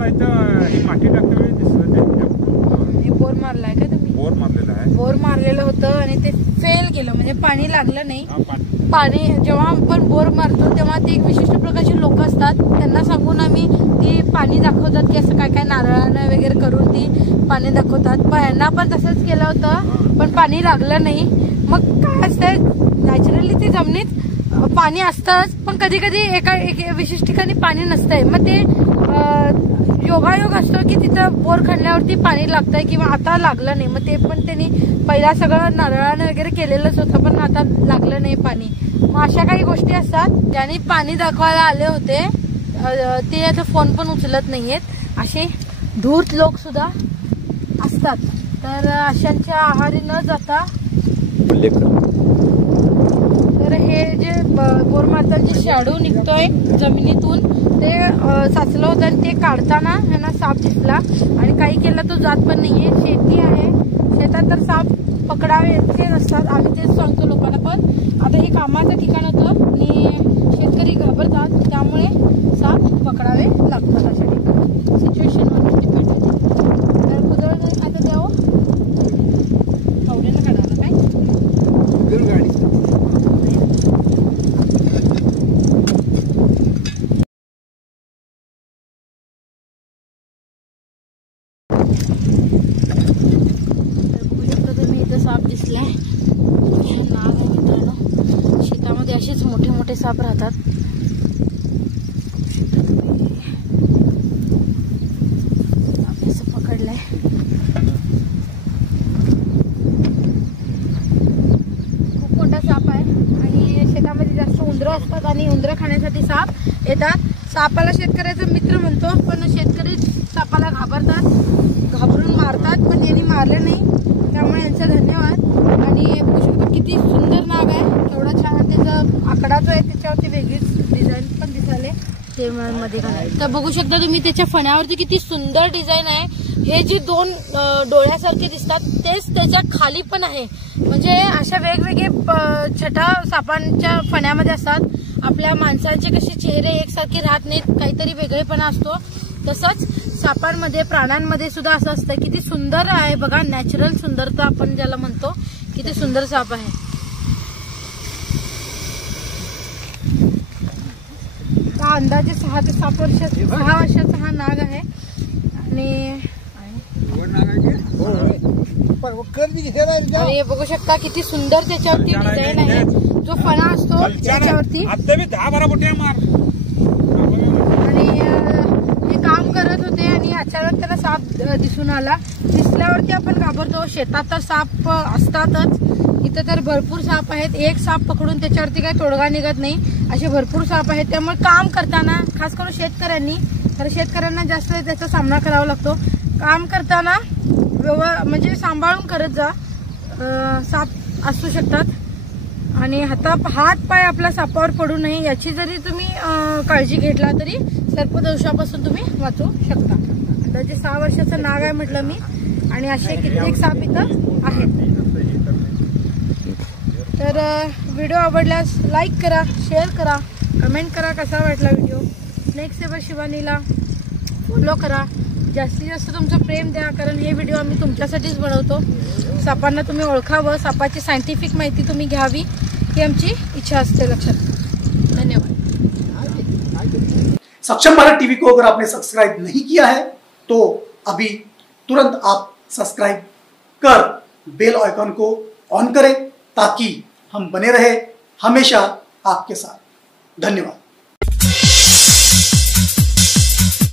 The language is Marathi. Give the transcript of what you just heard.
तुम्हाला इथं ही माती टाकते दिसत बोर मारलाय का तुम्ही? बोर मारलेला आहे. बोर मारलेलं होतं आणि ते फेल केलं, म्हणजे पाणी लागलं नाही. पाणी जेव्हा आपण बोर मारतो तेव्हा ते एक विशिष्ट प्रकारचे लोक असतात, त्यांना सांगून आम्ही ती पाणी दाखवतात की असं काय काय नारळानं वगैरे करून ती पाणी दाखवतात. पण यांना पण तसंच केलं होतं, पण पाणी लागलं नाही. मग काय असतंय, नॅचरली ते जमिनीत पाणी असतंच, पण कधी कधी एका विशिष्ट ठिकाणी पाणी नसतंय. मग ते योगायोग असतो की तिथं बोर खणल्यावरती पाणी लागतंय किंवा आता लागलं नाही. मग ते पण त्यांनी पहिला सगळं नारळानं वगैरे केलेलंच होतं, पण आता लागलं नाही पाणी. मग अशा काही गोष्टी असतात. ज्यांनी पाणी दाखवायला आले होते ते आता फोन पण उचलत नाहीयेत, असे धूर्त लोक सुद्धा असतात. तर अशांच्या आहारी न जाता तर हे जे बोरमातांचे जे शॅडो निघतोय जमिनीतून ते साचलं होतं आणि ते काढताना ह्यांना साप दिसला आणि काही केलं तो जात पण नाहीये. शेती आहे, शेतात तर साप पकडावेचे नसतात, आम्ही तेच सांगतो लोकांना. पण आता हे कामाचं ठिकाण होतं आणि शेतकरी घाबरतात, त्यामुळे साप पकडावे लागतात अशा ठिकाणी. सिच्युएशनवर डिपेंड आहे. तर कुदळ आता द्यावं कवड्यानं काढावं काय गाडी. साप दिसलाय, नाग आहे मित्रांनो. शेतामध्ये असेच मोठे मोठे साप राहतात. असं पकडलंय. खूप मोठा साप आहे आणि शेतामध्ये जास्त उंदरं असतात आणि उंदरं खाण्यासाठी साप येतात. सापाला शेतकऱ्याचा मित्र म्हणतो, पण शेतकरी सापाला घाबरतात, घाबरून मारतात, पण यांनी मारले नाही, त्यामुळे यांचा धन्यवाद. आणि बघू शकता किती सुंदर नाग आहे, केवढा छान त्याचा आकडा जो आहे त्याच्यावरती वेगळीच डिझाईन पण दिसाले ते मध्ये घालायला. तर बघू शकता तुम्ही त्याच्या फण्यावरती किती सुंदर डिझाईन आहे. हे जे दोन डोळ्यासारखे दिसतात तेच त्याच्या खाली पण आहे. म्हणजे अशा वेगवेगळे छटा सापांच्या फण्यामध्ये असतात. आपल्या माणसांचे कसे चेहरे एकसारखे राहत नाहीत, काहीतरी वेगळेपणा असतो, तसंच सापांमध्ये प्राण्यांमध्ये सुद्धा असं असतं. किती सुंदर आहे बघा, नॅचरल सुंदरता आपण ज्याला म्हणतो, किती सुंदर साप आहे. अंदाजे 6 ते 7 वर्षाचा हा नाग आहे. आणि बघू शकता किती सुंदर त्याच्यावरती डिझाईन आहे. जो फणा असतो त्याच्यावरती. आणि हे काम करत होते आणि अचानक त्याला साप दिसून आला. दिसल्यावरती आपण घाबरतो. शेतात तर साप असतातच, इथं तर भरपूर साप आहेत. एक साप पकडून त्याच्यावरती काही तोडगा निघत नाही, असे भरपूर साप आहेत. त्यामुळे काम करताना खास करून शेतकऱ्यांना जास्त त्याचा सामना करावा लागतो. काम करताना म्हणजे सांभाळून करत जा, साप असू शकतात आणि हात पाय आपल्या सापावर पडू नये याची जरी तुम्ही काळजी घेतला तरी सर्पदंशापासून तुम्ही वाचू शकता. अंदाजे 6 वर्षाचा नाग आहे म्हटलं मी, आणि असे कित्येक साप इथं आहेत. तर व्हिडिओ आवडल्यास लाईक करा, शेअर करा, कमेंट करा कसा वाटला व्हिडिओ. नेक्स्ट सेवर शिवानीला फॉलो करा. जास्तीत जास्त तुमचं प्रेम द्या, कारण हे व्हिडिओ आम्ही तुमच्यासाठीच बनवतो. सापांना तुम्ही ओळखावं, सापाची सायंटिफिक माहिती तुम्ही घ्यावी ही आमची इच्छा असते. लक्षात. धन्यवाद. सक्षम भारत टीवी को अगर आपने सब्सक्राइब नहीं किया है तो अभी तुरंत आप सब्सक्राइब कर बेल आइकन को ऑन करें, ताकि हम बने रहे हमेशा आपके साथ. धन्यवाद.